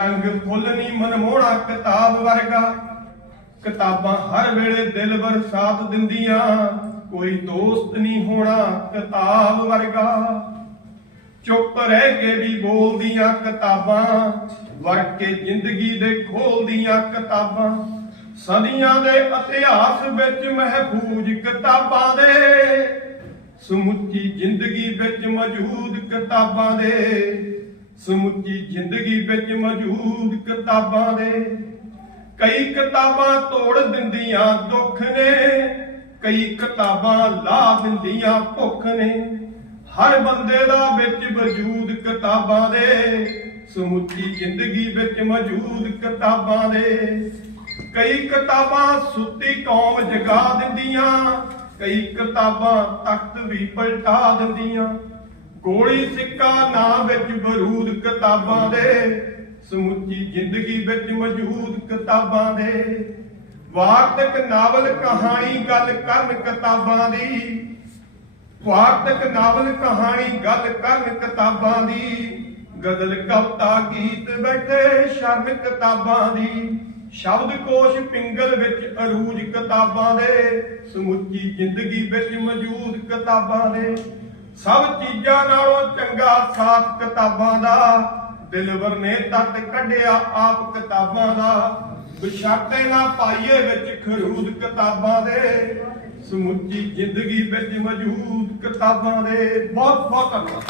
ਰੰਗ ਫੁੱਲ ਨੀ ਮਨਮੋਹਣਾ ਕਿਤਾਬ ਵਰਗਾ। ਕਿਤਾਬਾਂ ਹਰ ਵੇਲੇ ਦਿਲ ਬਰਸਾਤ ਦਿੰਦੀਆਂ, ਕੋਈ ਦੋਸਤ ਨਹੀਂ ਹੋਣਾ ਕਿਤਾਬ ਵਰਗਾ। ਚੁੱਪ ਰਹਿ ਕੇ ਵੀ ਬੋਲਦੀਆਂ ਕਿਤਾਬਾਂ ਵੜ ਕੇ ਜ਼ਿੰਦਗੀ ਦੇ ਖੋਲਦੀਆਂ ਕਿਤਾਬਾਂ। ਸਦੀਆਂ ਦੇ ਇਤਿਹਾਸ ਵਿੱਚ ਮਹਿਫੂਜ਼ ਕਿਤਾਬਾਂ ਦੇ, ਸਮੁੱਚੀ ਜ਼ਿੰਦਗੀ ਵਿੱਚ ਮੌਜੂਦ ਕਿਤਾਬਾਂ ਦੇ। ਸਮੁੱਚੀ ਜ਼ਿੰਦਗੀ ਵਿੱਚ ਮੌਜੂਦ ਕਿਤਾਬਾਂ ਦੇ ਕਈ ਕਿਤਾਬਾਂ ਤੋੜ ਦਿੰਦੀਆਂ ਦੁੱਖ ਨੇ, ਕਈ ਕਿਤਾਬਾਂ ਲਾ ਦਿੰਦੀਆਂ ਭੁੱਖ ਨੇ। ਹਰ ਬੰਦੇ ਦਾ ਵਿੱਚ ਵਜੂਦ ਕਿਤਾਬਾਂ ਦੇ ਸਮੁੱਚੀ ਜ਼ਿੰਦਗੀ ਵਿੱਚ ਮੌਜੂਦ ਕਿਤਾਬਾਂ ਦੇ ਕਈ ਕਿਤਾਬਾਂ ਸੁੱਤੀ ਕੌਮ ਜਗਾ ਦਿੰਦੀਆਂ, ਕਈ ਕਿਤਾਬਾਂ ਤਖਤ ਵੀ ਪਲਟਾ ਦਿੰਦੀਆਂ। ਗੋਲੀ ਸਿੱਕਾ ਨਾ ਵਿੱਚ ਬਰੂਦ ਕਿਤਾਬਾਂ ਦੇ, ਸਮੁੱਚੀ ਜ਼ਿੰਦਗੀ ਵਿੱਚ ਮੌਜੂਦ ਕਿਤਾਬਾਂ ਦੇ। ਵਾਰਤਕ ਨਾਵਲ ਕਹਾਣੀ ਗੱਲ ਕਰਨ ਕਿਤਾਬਾਂ ਦੀ, ਵਾਰਤਕ ਨਾਵਲ ਕਹਾਣੀ ਗੱਲ ਕਰਨ ਕਿਤਾਬਾਂ ਦੀ, ਗਜ਼ਲ, ਕਵਤਾ, ਗੀਤ ਬੈਠੇ ਸ਼ਰਮ ਕਿਤਾਬਾਂ ਦੀ। ਸ਼ਬਦ ਕੋਸ਼ ਪਿੰਗਲ ਵਿੱਚ ਅਰੂਜ ਕਿਤਾਬਾਂ ਦੇ, ਸਮੁੱਚੀ ਜ਼ਿੰਦਗੀ ਵਿੱਚ ਮੌਜੂਦ ਕਿਤਾਬਾਂ ਦੇ। ਸਭ ਚੀਜ਼ਾਂ ਨਾਲੋਂ ਚੰਗਾ ਸਾਥ ਕਿਤਾਬਾਂ ਦਾ। ਦਿਲਵਰ ਨੇ ਤੱਤ ਕੱਢਿਆ ਆਪ ਕਿਤਾਬਾਂ ਦਾ। ਬਿਸ਼ਾਤੇ ਨਾ ਪਾਈਏ ਵਿੱਚ ਖਰੂਦ ਕਿਤਾਬਾਂ ਦੇ। ਸਮੁੱਚੀ ਜ਼ਿੰਦਗੀ ਵਿੱਚ ਮੌਜੂਦ ਕਿਤਾਬਾਂ ਦੇ। ਬਹੁਤ ਬਹੁਤ ਧੰਨਵਾਦ।